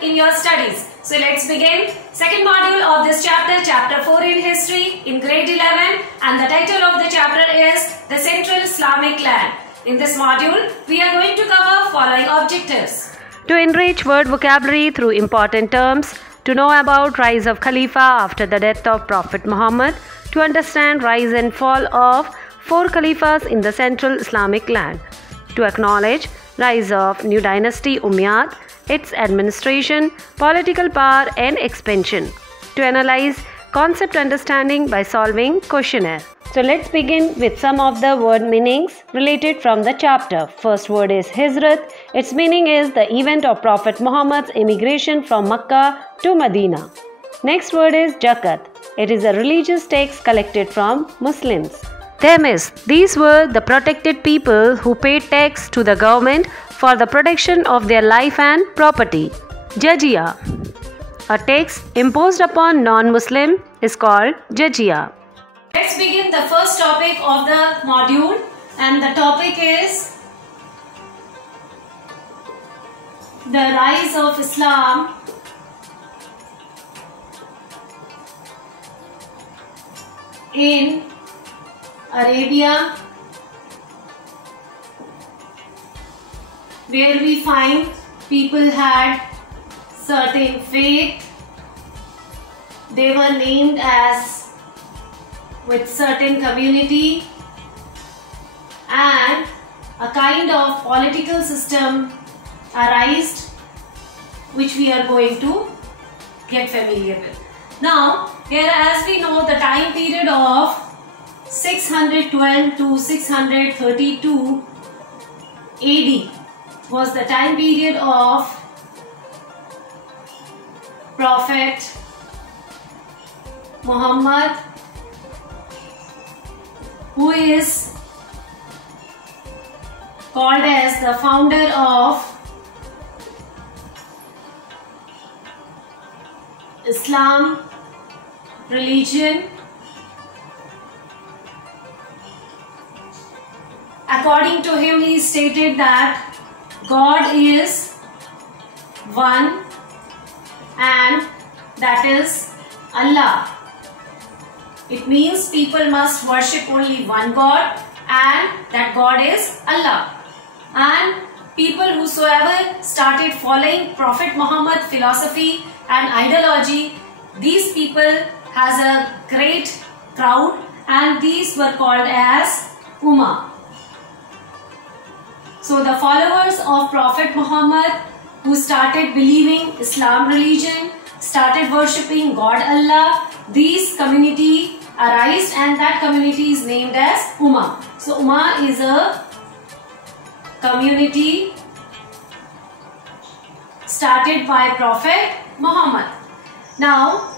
in your studies. So let's begin. Second module of this chapter, chapter 4 in history in grade 11, and the title of the chapter is The Central Islamic Land. In this module, we are going to cover following objectives. To enrich word vocabulary through important terms, to know about rise of Khalifa after the death of Prophet Muhammad, to understand rise and fall of 4 Khalifas in the central Islamic land, to acknowledge rise of new dynasty Umayyad, its administration, political power and expansion, to analyze concept understanding by solving questionnaire. So let's begin with some of the word meanings related from the chapter. First word is Hijrat. Its meaning is the event of Prophet Muhammad's immigration from Makkah to Medina. Next word is Zakat. It is a religious tax collected from Muslims. These were the protected people who paid tax to the government for the protection of their life and property. Jizya. A tax imposed upon non-Muslim is called jizya. Let's begin the first topic of the module, and the topic is the rise of Islam in Arabia, where we find people had certain faith. They were named as with certain community, and a kind of political system arose, which we are going to get familiar with. Now, here as we know, the time period of 612 to 632 AD was the time period of Prophet Muhammad, who is called as the founder of Islam religion. According to him, he stated that God is one, and that is Allah. It means people must worship only one God, and that God is Allah. And people whosoever started following Prophet Muhammad philosophy and ideology, these people has a great crowd, and these were called as Ummah. So the followers of Prophet Muhammad who started believing Islam religion, started worshipping God Allah, these community arised, and that community is named as Ummah. So Ummah is a community started by Prophet Muhammad. Now,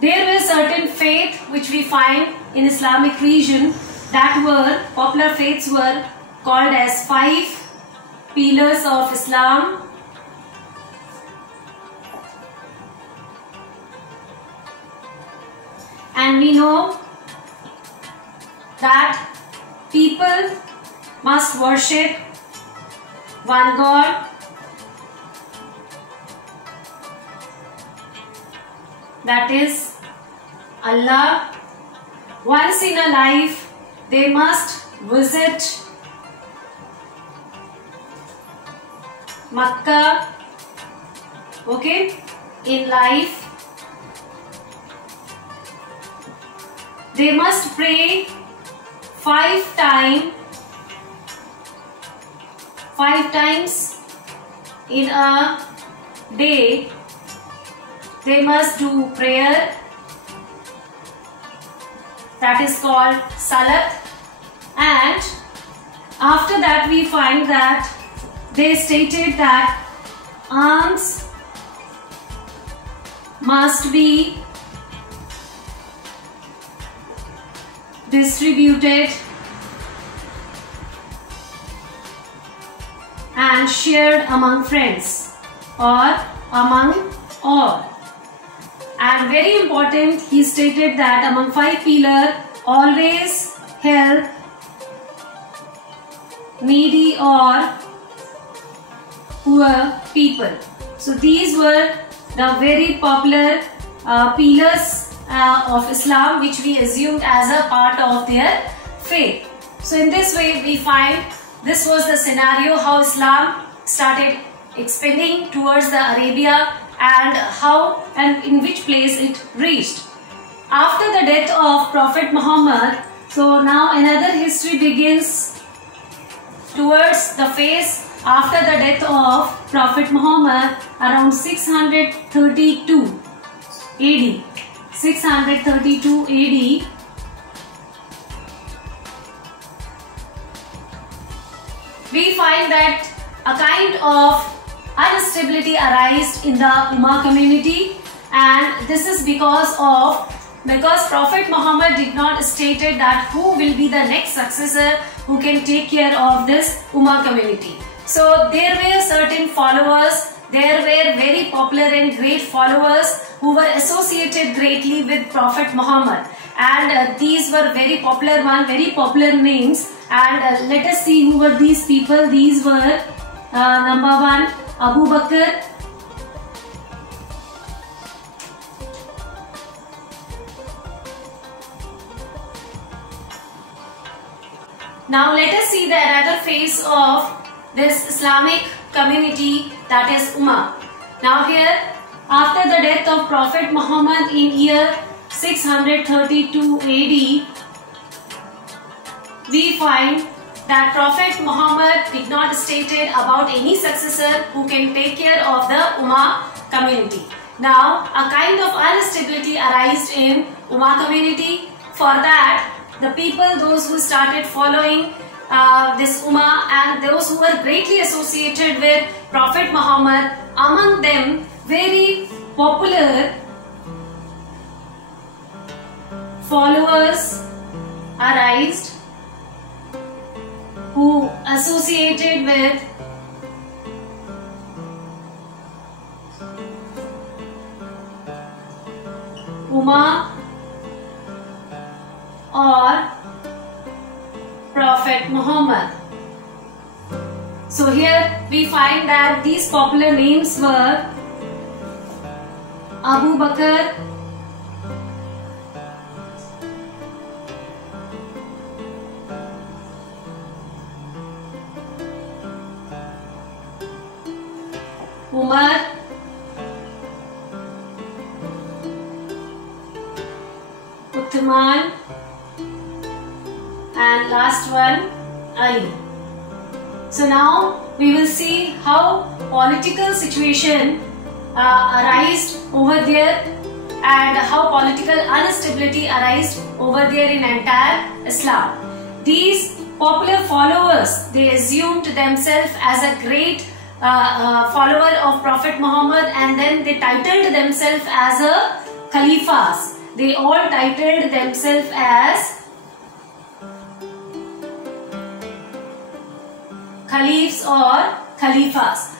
there were certain faith which we find in Islamic region that were popular faiths were called as 5 pillars of Islam. And we know that people must worship one God, that is Allah. Once in a life, they must visit Makkah, okay, in life. They must pray 5 times in a day. They must do prayer, that is called salat, and after that we find that they stated that alms must be distributed and shared among friends or among all. And very important, he stated that among 5 pillars, always help needy or poor people. So these were the very popular pillars of Islam, which we assumed as a part of their faith. So in this way we find this was the scenario how Islam started expanding towards the Arabia, and how and in which place it reached. After the death of Prophet Muhammad, so now another history begins towards the phase after the death of Prophet Muhammad around 632 AD. 632 AD. We find that a kind of instability arose in the Ummah community, and this is because Prophet Muhammad did not stated that who will be the next successor who can take care of this Ummah community. So there were certain followers, there were very popular and great followers who were associated greatly with Prophet Muhammad, and these were very popular names, and let us see who were these people. These were number 1, Abu Bakr, now let us see the another phase of this Islamic community, that is Ummah. Now here, after the death of Prophet Muhammad in year 632 AD, we find that Prophet Muhammad did not stated about any successor who can take care of the Ummah community. Now a kind of instability arose in Ummah community. For that, the people, those who started following this Ummah and those who were greatly associated with Prophet Muhammad, among them very popular followers arose who associated with Ummah or Prophet Muhammad. So here we find that these popular names were Abu Bakr, Umar, Uthman, and last one, Ali. So now we will see how political situation arose over there and how political instability arose over there in entire Islam. These popular followers, they assumed themselves as a great follower of Prophet Muhammad, and then they titled themselves as a Khalifas. They all titled themselves as Khalifs or Khalifas.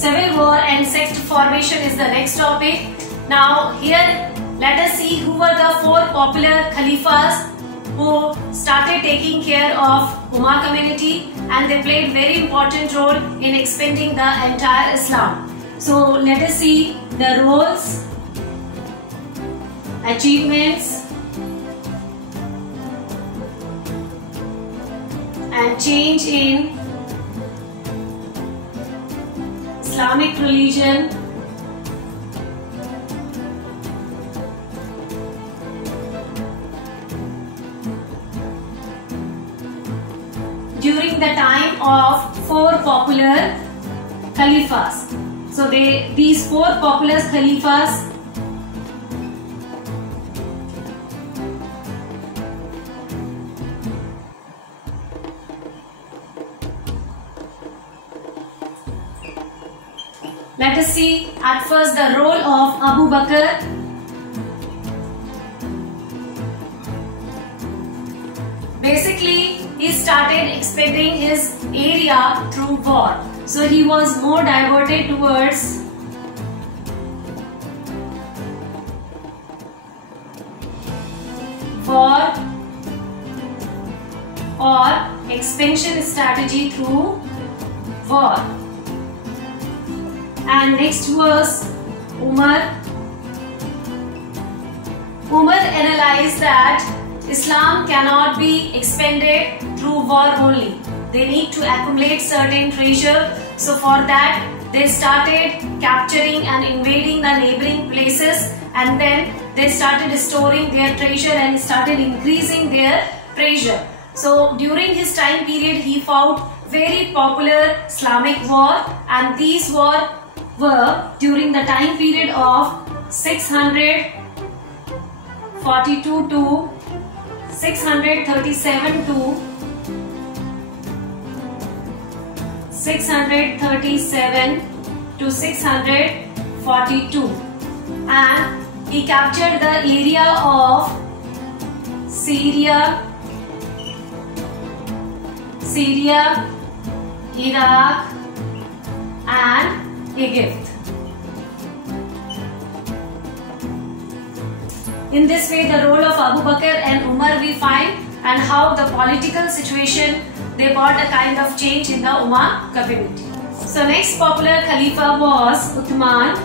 Civil war and sect formation is the next topic. Now here let us see who were the 4 popular Khalifas who started taking care of Ummah community, and they played very important role in expanding the entire Islam. So let us see the roles, achievements and change in Islamic religion during the time of 4 popular Khalifas. So these 4 popular Khalifas let us see at first the role of Abu Bakr. Basically, he started expanding his area through war. So he was more diverted towards war or expansion strategy through war. And next was Umar. Umar analyzed that Islam cannot be expanded through war only. They need to accumulate certain treasure. So for that they started capturing and invading the neighboring places, and then they started storing their treasure and started increasing their treasure. So during his time period he fought very popular Islamic war, and these wars were during the time period of 642 to 637 to 637 to 642, and he captured the area of Syria, Iraq and Egypt. In this way, the role of Abu Bakr and Umar we find, and how the political situation they brought a kind of change in the Ummah community. So next popular Khalifa was Uthman.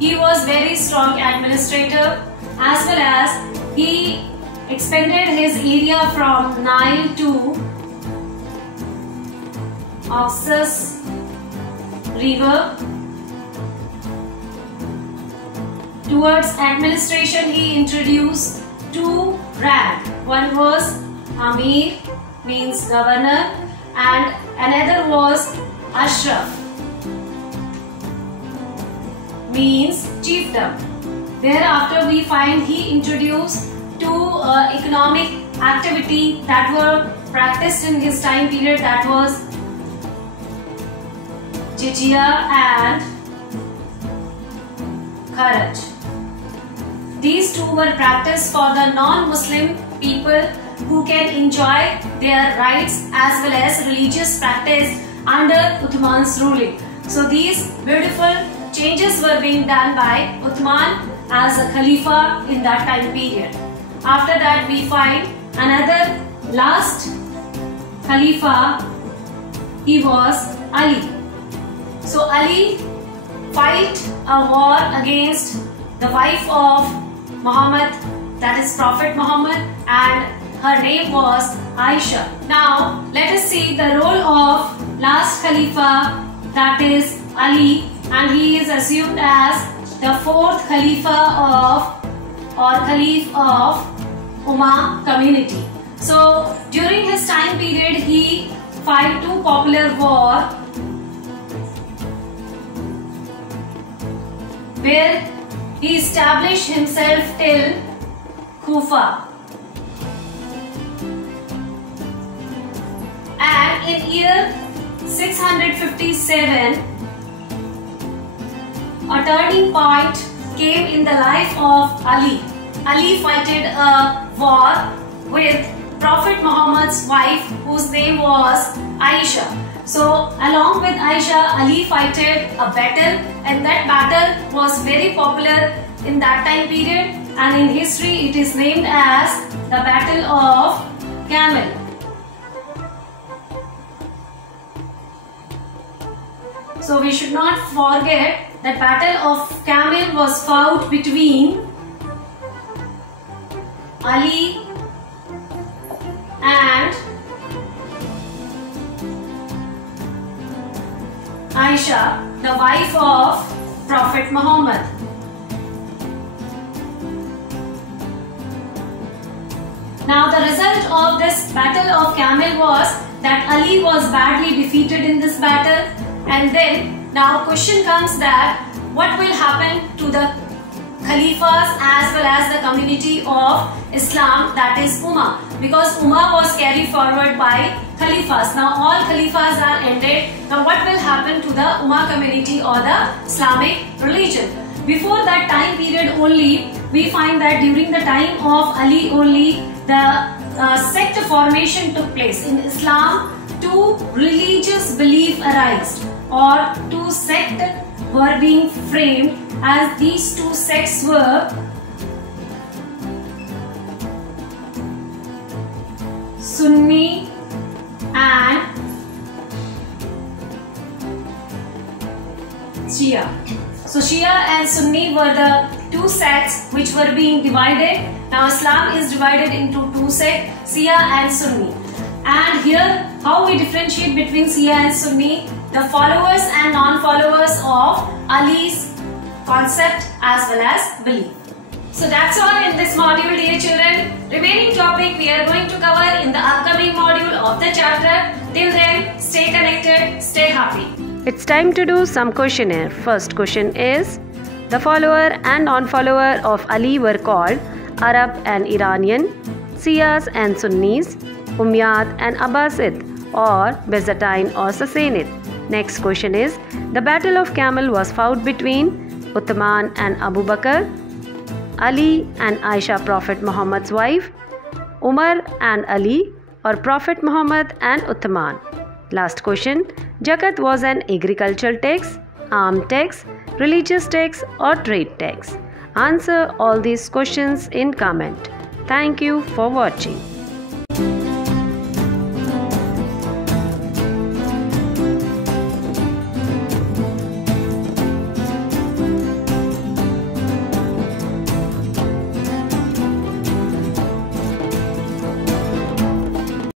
He was very strong administrator, as well as he expanded his area from Nile to Oxus River. Towards administration, he introduced 2 ranks. One was Amir, means governor, and another was Ashraf, means chieftain. Thereafter, we find he introduced 2 economic activity that were practiced in his time period, that was jizya and kharaj. These 2 were practiced for the non-Muslim people who can enjoy their rights as well as religious practice under Uthman's ruling. So these beautiful changes were being done by Uthman as a Khalifa in that time period. After that we find another last Khalifa, he was Ali. So Ali fight a war against the wife of Muhammad, that is Prophet Muhammad, and her name was Aisha. Now let us see the role of last Khalifa, that is Ali, and he is assumed as the 4th Khalifa of Caliph of Ummah community. So during his time period he fought 2 popular wars where he established himself till Kufa. And in year 657, a turning point came in the life of Ali. Ali fought a war with Prophet Muhammad Muhammad's wife, whose name was Aisha. So along with Aisha, Ali fought a battle, and that battle was very popular in that time period, and in history it is named as the Battle of Camel. So we should not forget that Battle of Camel was fought between Ali and Aisha, the wife of Prophet Muhammad. Now the result of this Battle of Camel was that Ali was badly defeated in this battle, and then now question comes that what will happen to the Khalifas as well as the community of Islam, that is Ummah, because Ummah was carried forward by Khalifas. Now all Khalifas are ended. Now what will happen to the Ummah community or the Islamic religion? Before that time period only, we find that during the time of Ali only, the sect formation took place. In Islam, two religious beliefs arise, or two sects were being framed, as these two sects were Sunni and Shia. So Shia and Sunni were the two sects which were being divided. Now Islam is divided into two sects, Shia and Sunni. And here how we differentiate between Shia and Sunni? The followers and non-followers of Ali's concept as well as belief. So that's all in this module, dear children. Remaining topic we are going to cover in the upcoming module of the chapter. Till then, stay connected, stay happy. It's time to do some questionnaire. First question is, the follower and non-follower of Ali were called Arab and Iranian, Shias and Sunnis, Umayyad and Abbasid, or Byzantine or Sassanid. Next question is, the Battle of Camel was fought between Uthman and Abu Bakr, Ali and Aisha, Prophet Muhammad's wife, Umar and Ali, or Prophet Muhammad and Uthman. Last question, Zakat was an agricultural tax, armed tax, religious tax, or trade tax. Answer all these questions in comment. Thank you for watching.